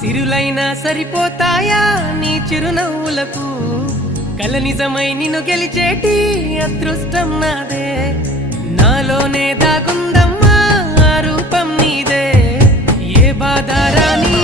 సిరులైనా సరిపోతాయా నీ చిరునవ్వులకు కల నిజమై నిన్ను గెలిచేటి అదృష్టం నాదే నాలోనే దాగుందమ్మా ఆ రూపం నీదే ఏ బాధారా నీ